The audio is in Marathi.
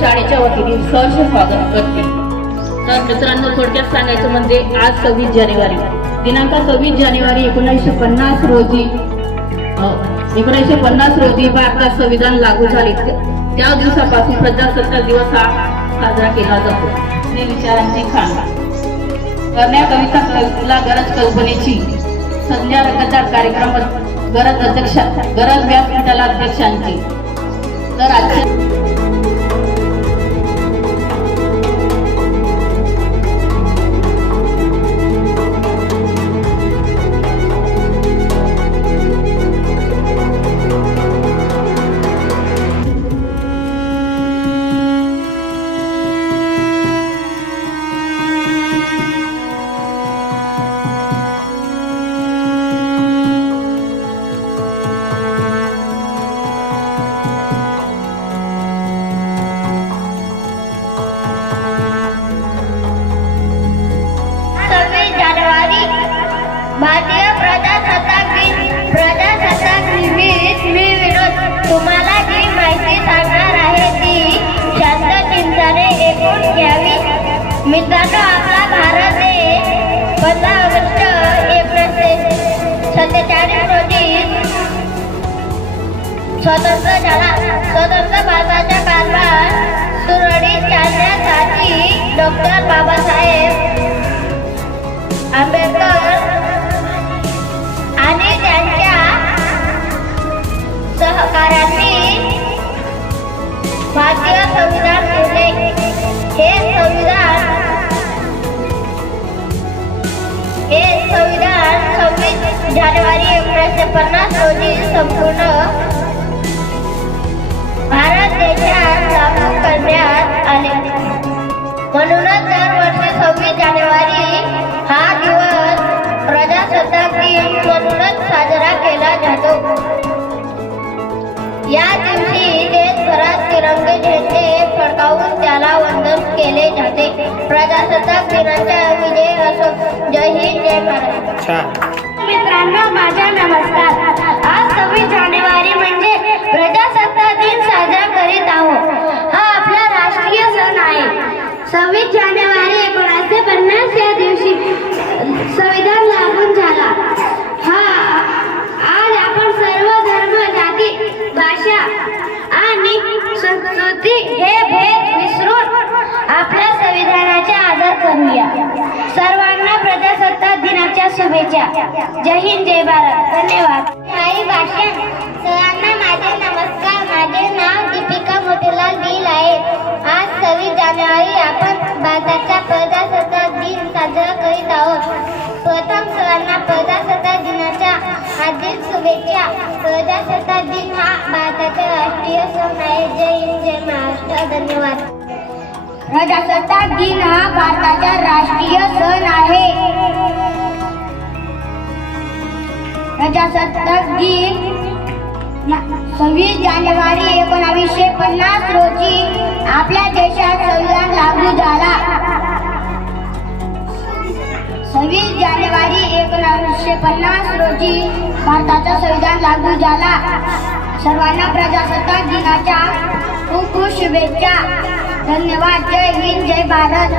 शाळेच्या वतीने सहर्ष स्वागत करते। तर मित्रांनो, थोडक्यात सांगायचं म्हणजे आज 26 जानेवारी दिनांक 26 जानेवारी 1950 रोजी भारतात संविधान लागू झाले। त्या दिवसापासून प्रजासत्ताक दिवस हा साजरा केला जातो। विचारांची खाण करण्याकरिता कवितेला गरज कल्पनेची संध्या रंगदार कार्यक्रम गरज व्यासपीठाला अध्यक्षांची। तर आजच्या भारतीय प्रजासत्ताक निमित्त मी विनोद तुम्हाला जी माहिती सांगणार आहे ती शांत चिंताने ऐकून घ्यावी। मित्रांनो, आपला भारत देश 15 ऑगस्ट 1947 रोजी स्वतंत्र झाला। स्वतंत्र भारताच्या कारभार सुरळीत चालण्यासाठी डॉक्टर बाबासाहेब आंबेडकर आणि त्यांच्या सहकाऱ्यांनी भारतीय संविधान लिहिले। हे संविधान 26 जानेवारी 1950 रोजी संपूर्ण भारत देशात लागू करण्यात आले। म्हणूनच दरवर्षी 26 जानेवारी हा दिवस प्रजासत्ताक दिन म्हणूनच साजरा केला जातो। या दिवशी देशभरात तिरंगी झेंडे फडकावून त्याला वंदन केले जाते। प्रजासत्ताक दिनाचा विजय असो। जय हिंद, जय महाराष्ट्र। मित्रांनो, माझा नमस्कार। आज 26 जानेवारी म्हणजे प्रजासत्ताक दिन साजरा करीत आहोत। हा आपला राष्ट्रीय सण आहे। 26 जानेवारी 1950 या दिवशी संविधान लागू झाला। आज आपण सर्व धर्म, जाती, भाषा आणि संस्कृती हे भेद विसरून आपल्या संविधानाचा आदर करूया। सर्वांना प्रजासत्ताक दिनाच्या शुभेच्छा। जय हिंद, जय भारत। धन्यवाद। काही भाषण सर्वांना माझे नमस्कार। माझे नाव दीपिका मोतीलाल दिल आहे। आज 26 जानेवारी आपण भारताचा प्रजासत्ताक दिन साजरा करीत आहोत। प्रथम सर्वांना प्रजासत्ताक दिनाच्या हार्दिक शुभेच्छा। प्रजासत्ताक दिन हा भारताचा राष्ट्रीय सण आहे। जय हिंद, जय महाराष्ट्र। धन्यवाद। प्रजासत्ताक दिन हा भारताचा राष्ट्रीय सण आहे। प्रजासत्ताक दिन 26 जानेवारी 1950 रोजी आपल्या देशात संविधान लागू झाला। 26 जानेवारी 1950 रोजी भारताचा संविधान लागू झाला। सर्वांना प्रजासत्ताक दिनाच्या खूप खूप शुभेच्छा। धन्यवाद। जय हिंद, जय भारत।